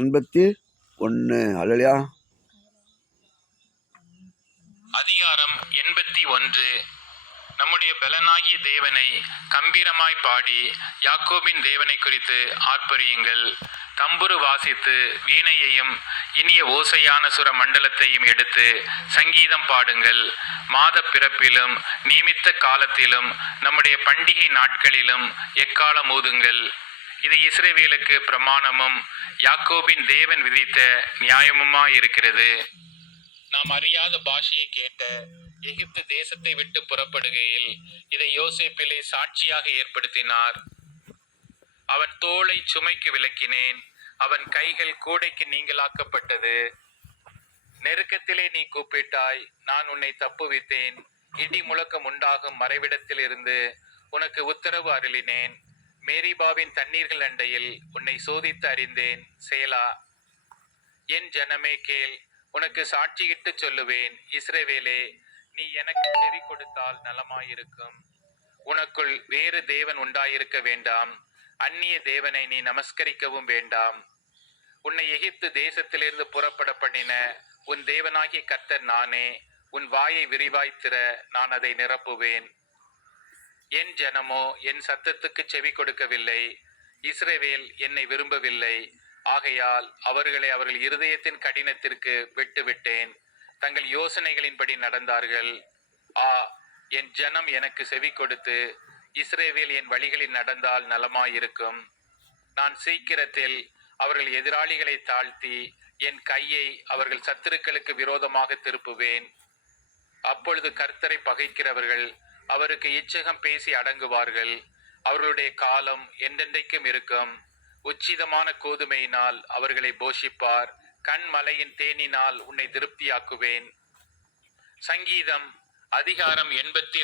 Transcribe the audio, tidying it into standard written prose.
81. அல்லேலூயா. அதிகாரம் 81. நம்முடைய பலனாகிய தேவனை கம்பீரமாய் பாடி யாக்கோபின் தேவனை குறித்து ஆர்ப்பரியுங்கள். தம்புரு வாசித்து வீணையையும் இனிய ஓசையான சுர மண்டலத்தையும் எடுத்து சங்கீதம் பாடுங்கள். மாத பிறப்பிலும் நியமித்த காலத்திலும் நம்முடைய பண்டிகை நாட்களிலும் எக்காலம் ஊதுங்கள். இது இஸ்ரவேலுக்கு பிரமாணமும் யாக்கோபின் தேவன் விதித்த நியாயமுமாயிருக்கிறது. நாம் அறியாத பாஷையை கேட்ட எகிப்து தேசத்தை விட்டு புறப்படுகையில் இதை யோசேப்பிலே சாட்சியாக ஏற்படுத்தினார். அவன் தோளை சுமைக்கு விலக்கினேன், அவன் கைகள் கூடைக்கு நீங்களாக்கப்பட்டது. நெருக்கத்திலே நீ கூப்பிட்டாய், நான் உன்னை தப்புவித்தேன். இடி முழக்கம் உண்டாகும் மறைவிடத்தில் இருந்து உனக்கு உத்தரவு அருளினேன். மேரிபாவின் தண்ணீர்கள் அண்டையில் உன்னை சோதித்து அறிந்தேன். சேலா. என் ஜனமே கேள், உனக்கு சாட்சியிட்டு சொல்லுவேன். இஸ்ரவேலே, நீ எனக்கு செவி கொடுத்தால் நலமாயிருக்கும். உனக்குள் வேறு தேவன் உண்டாயிருக்க வேண்டாம். அந்நிய தேவனை நீ நமஸ்கரிக்கவும் வேண்டாம். உன்னை எகிப்து தேசத்திலிருந்து புறப்பட பண்ணின உன் தேவனாகிய கர்த்தர் நானே. உன் வாயை விரிவாய் திற, நான் அதை நிரப்புவேன். என் ஜனமோ என் சத்தத்துக்கு செவி கொடுக்கவில்லை. இஸ்ரவேல் என்னை விரும்பவில்லை. ஆகையால் அவர்களை அவர்கள் இருதயத்தின் கடினத்திற்கு விட்டுவிட்டேன். தங்கள் யோசனைகளின்படி நடந்தார்கள். என் ஜனம் எனக்கு செவி கொடுத்து இஸ்ரவேல் என் வழிகளில் நடந்தால் நலமாயிருக்கும். நான் சீக்கிரத்தில் அவர்கள் எதிராளிகளை தாழ்த்தி என் கையை அவர்கள் சத்துருக்களுக்கு விரோதமாக திருப்புவேன். அப்பொழுது கர்த்தரை பகைக்கிறவர்கள் அவருக்கு இச்சகம் பேசி அடங்குவார்கள். அவர்களுடைய காலம் என்றென்றைக்கும் இருக்கும். உச்சிதமான கோதுமையினால் அவர்களை போஷிப்பார். கண்மலையின் தேனினால் உன்னை திருப்தியாக்குவேன். சங்கீதம் அதிகாரம் 82.